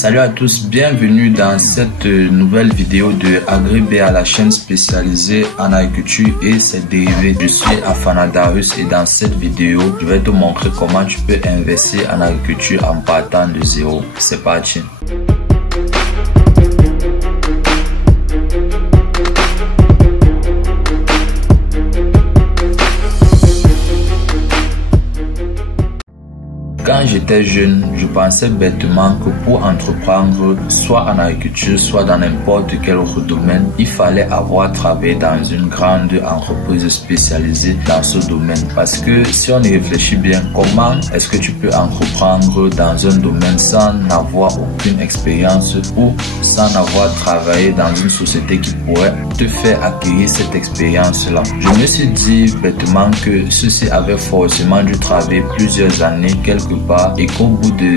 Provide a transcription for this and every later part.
Salut à tous, bienvenue dans cette nouvelle vidéo de AgriB, à la chaîne spécialisée en agriculture et ses dérivés. Je suis Afanadarius et dans cette vidéo, je vais te montrer comment tu peux investir en agriculture en partant de zéro. C'est parti. Quand j'étais jeune, je pensais bêtement que pour entreprendre, soit en agriculture, soit dans n'importe quel autre domaine, il fallait avoir travaillé dans une grande entreprise spécialisée dans ce domaine. Parce que si on y réfléchit bien, comment est-ce que tu peux entreprendre dans un domaine sans avoir aucune expérience ou sans avoir travaillé dans une société qui pourrait te faire acquérir cette expérience-là? Je me suis dit bêtement que ceux-ci avaient forcément dû travailler plusieurs années quelque part et qu'au bout de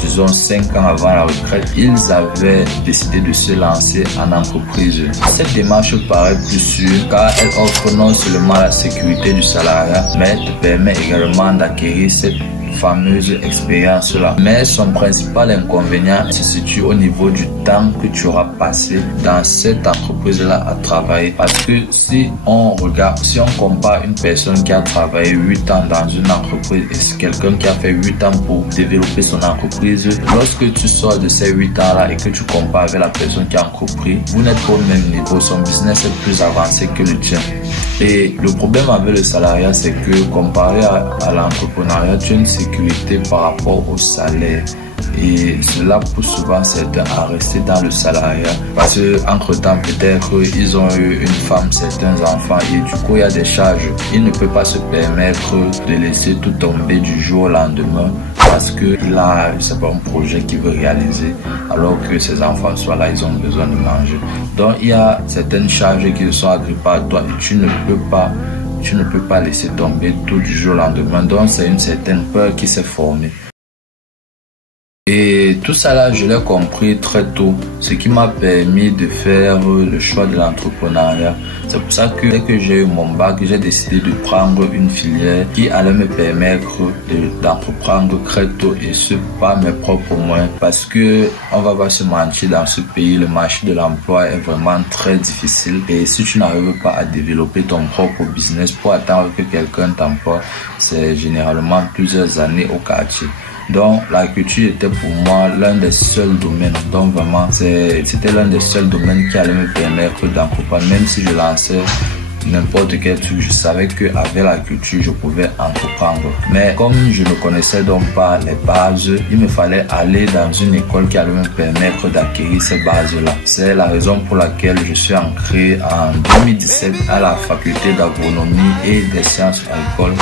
disons 5 ans avant la retraite, ils avaient décidé de se lancer en entreprise. Cette démarche paraît plus sûre car elle offre non seulement la sécurité du salariat, mais te permet également d'acquérir cette fameuse expérience là. Mais son principal inconvénient se situe au niveau du temps que tu auras passé dans cette entreprise là à travailler. Parce que si on regarde, si on compare une personne qui a travaillé 8 ans dans une entreprise et quelqu'un qui a fait 8 ans pour développer son entreprise, lorsque tu sors de ces 8 ans là et que tu compares avec la personne qui a entrepris, vous n'êtes pas au même niveau, son business est plus avancé que le tien. Et le problème avec le salariat, c'est que comparé à l'entrepreneuriat, tu as une sécurité par rapport au salaire. Et cela pousse souvent certains à rester dans le salariat parce que entre temps peut-être ils ont eu une femme, certains enfants et du coup il y a des charges. Il ne peut pas se permettre de laisser tout tomber du jour au lendemain parce qu'il a, je sais pas, un projet qu'il veut réaliser alors que ses enfants soient là, ils ont besoin de manger. Donc il y a certaines charges qui sont agrippées à toi et tu ne peux pas laisser tomber tout du jour au lendemain. Donc c'est une certaine peur qui s'est formée. Et tout ça là, je l'ai compris très tôt, ce qui m'a permis de faire le choix de l'entrepreneuriat. C'est pour ça que dès que j'ai eu mon bac, j'ai décidé de prendre une filière qui allait me permettre d'entreprendre très tôt et ce par mes propres moyens. Parce que on va pas se mentir, dans ce pays, le marché de l'emploi est vraiment très difficile. Et si tu n'arrives pas à développer ton propre business pour attendre que quelqu'un t'emploie, c'est généralement plusieurs années au quartier. Donc l'agriculture était pour moi l'un des seuls domaines, donc vraiment c'était l'un des seuls domaines qui allait me permettre d'entreprendre. Même si je lançais n'importe quel truc, je savais qu'avec l'agriculture je pouvais entreprendre. Mais comme je ne connaissais donc pas les bases, il me fallait aller dans une école qui allait me permettre d'acquérir ces bases-là. C'est la raison pour laquelle je suis entré en 2017 à la faculté d'agronomie et des sciences agricoles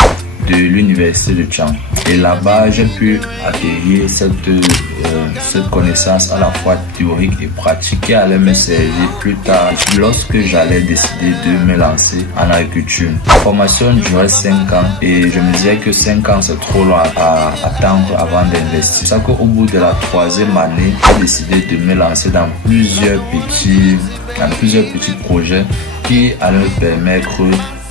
de l'université de Tchang. Et là-bas, j'ai pu acquérir cette connaissance à la fois théorique et pratique qui allait me servir plus tard lorsque j'allais décider de me lancer en agriculture. La formation durait 5 ans et je me disais que 5 ans c'est trop long à attendre avant d'investir. C'est ça qu'au bout de la 3e année, j'ai décidé de me lancer dans plusieurs petits projets qui allaient me permettre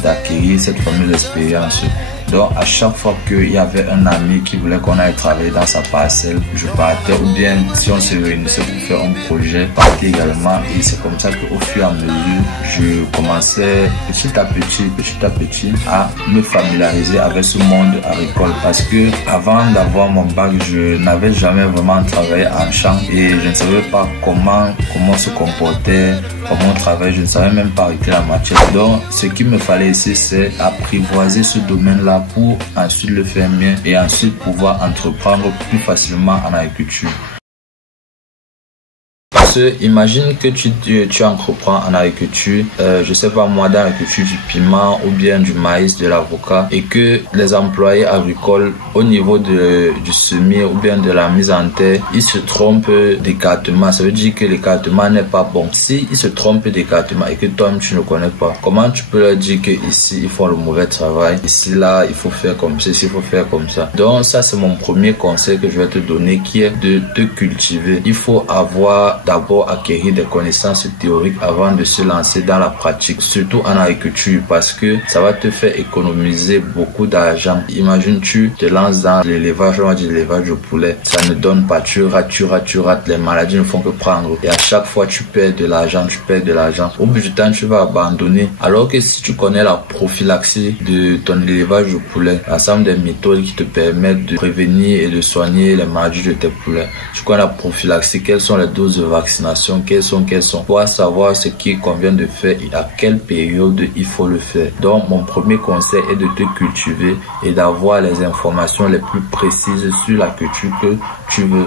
d'acquérir cette fameuse expérience. Donc à chaque fois qu'il y avait un ami qui voulait qu'on aille travailler dans sa parcelle, je partais, ou bien si on se réunissait pour faire un projet, je partais également. Et c'est comme ça qu'au fur et à mesure, je commençais petit à petit à me familiariser avec ce monde agricole. Parce que avant d'avoir mon bac, je n'avais jamais vraiment travaillé en champ et je ne savais pas comment se comporter, comment travailler, je ne savais même pas arrêter la matière. Donc ce qu'il me fallait ici, c'est apprivoiser ce domaine-là pour ensuite le faire mieux et ensuite pouvoir entreprendre plus facilement en agriculture. Imagine que tu entreprends en agriculture, je sais pas moi, dans l'agriculture du piment ou bien du maïs, de l'avocat, et que les employés agricoles au niveau du semis ou bien de la mise en terre, ils se trompent d'écartement. Ça veut dire que l'écartement n'est pas bon. Si ils se trompent d'écartement et que toi tu ne connais pas, comment tu peux leur dire que ici ils font le mauvais travail, ici là il faut faire comme ça, ici il faut faire comme ça. Donc ça c'est mon premier conseil que je vais te donner, qui est de te cultiver. Il faut avoir d'abord d'abord acquérir des connaissances théoriques avant de se lancer dans la pratique, surtout en agriculture, parce que ça va te faire économiser beaucoup d'argent. Imagine, tu te lances dans l'élevage, on va dire l'élevage de poulet, ça ne donne pas, tu rates, les maladies ne font que prendre. Et à chaque fois, tu perds de l'argent. Au bout du temps, tu vas abandonner. Alors que si tu connais la prophylaxie de ton élevage de poulet, l'ensemble des méthodes qui te permettent de prévenir et de soigner les maladies de tes poulets, tu connais la prophylaxie, quelles sont les doses de vaccination, quelles sont, pour savoir ce qu'il convient de faire et à quelle période il faut le faire. Donc, mon premier conseil est de te cultiver et d'avoir les informations les plus précises sur la culture que tu veux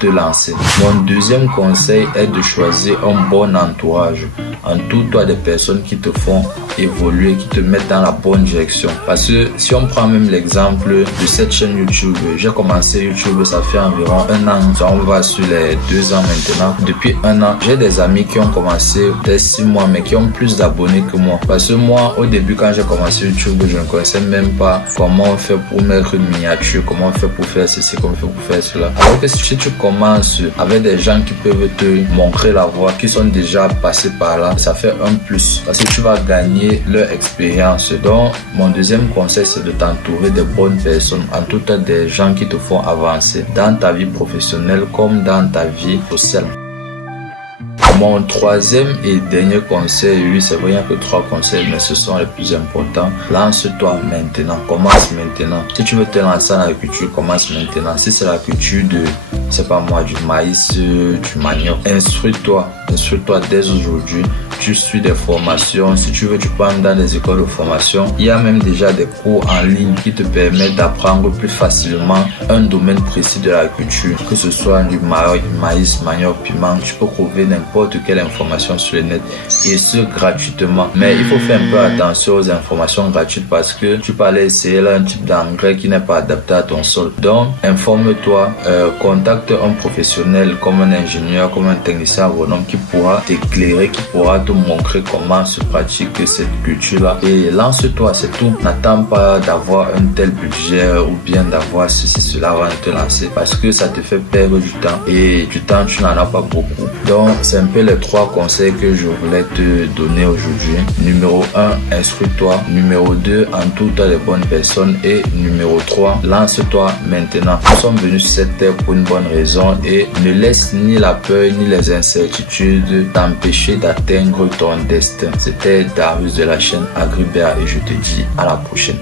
te lancer. Mon deuxième conseil est de choisir un bon entourage. Entoure-toi des personnes qui te font évoluer, qui te mettent dans la bonne direction. Parce que si on prend même l'exemple de cette chaîne YouTube, j'ai commencé YouTube, ça fait environ 1 an. On va sur les 2 ans maintenant. Depuis 1 an, j'ai des amis qui ont commencé dès 6 mois, mais qui ont plus d'abonnés que moi. Parce que moi, au début, quand j'ai commencé YouTube, je ne connaissais même pas comment on fait pour mettre une miniature, comment on fait pour faire ceci, comment on fait pour faire cela. Alors que si tu commences avec des gens qui peuvent te montrer la voie, qui sont déjà passés par là, ça fait un plus. Parce que tu vas gagner leur expérience. Donc, mon deuxième conseil, c'est de t'entourer de bonnes personnes, en tout cas des gens qui te font avancer dans ta vie professionnelle comme dans ta vie sociale. Mon troisième et dernier conseil, oui, c'est vrai que 3 conseils, mais ce sont les plus importants. Lance-toi maintenant, commence maintenant. Si tu veux te lancer en agriculture, commence maintenant. Si c'est la culture de, c'est pas moi, du maïs, du manioc, instruis-toi dès aujourd'hui. Tu suis des formations. Si tu veux, tu peux aller dans des écoles de formation. Il y a même déjà des cours en ligne qui te permettent d'apprendre plus facilement un domaine précis de l'agriculture. Que ce soit du maïs, manioc, piment, tu peux trouver n'importe quelle information sur le net et ce gratuitement. Mais il faut faire un peu attention aux informations gratuites parce que tu peux aller essayer là un type d'engrais qui n'est pas adapté à ton sol. Donc, informe-toi, contacte un professionnel comme un ingénieur, comme un technicien agronome qui pourra t'éclairer, qui pourra te montrer comment se pratique cette culture-là. Et lance-toi, c'est tout. N'attends pas d'avoir un tel budget ou bien d'avoir ceci, cela avant de te lancer parce que ça te fait perdre du temps et du temps, tu n'en as pas beaucoup. Donc, c'est un peu les 3 conseils que je voulais te donner aujourd'hui. Numéro 1, instruis-toi. Numéro 2, entoure-toi des bonnes personnes. Et numéro 3, lance-toi maintenant. Nous sommes venus sur cette terre pour une bonne raison et ne laisse ni la peur ni les incertitudes t'empêcher d'atteindre ton destin. C'était Darius de la chaîne Agribert et je te dis à la prochaine.